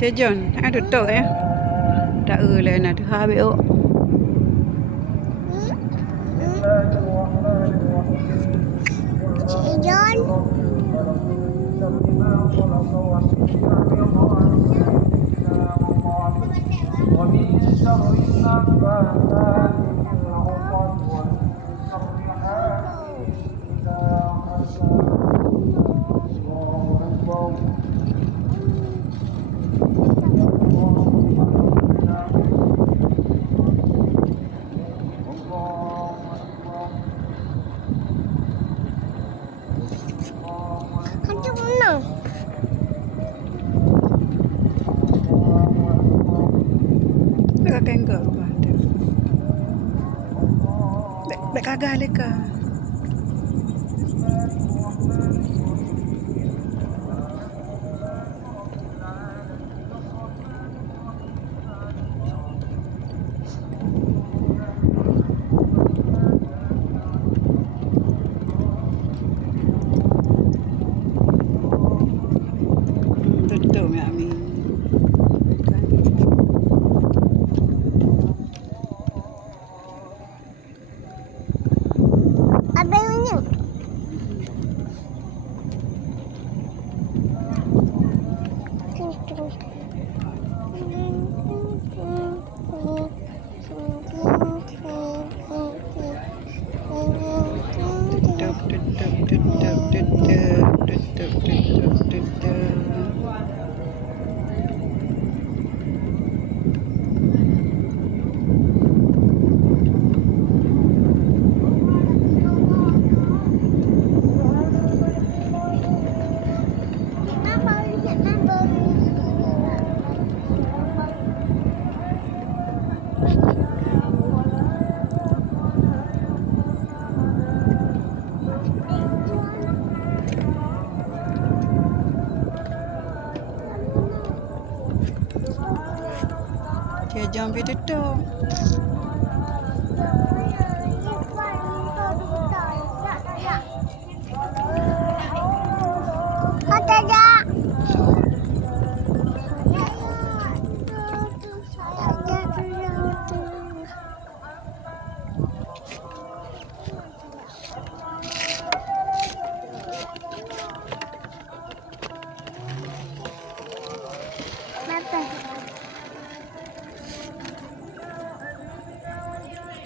Chơi John, ai được tổ thế? Đã lên là thứ hai bị ộ. Chị John. Hantu menang. Dekat kangaroo ba? Dek kagak leka. Tutup ya Amin. Ada yang ini. Dia jangan pergi tutup. Ada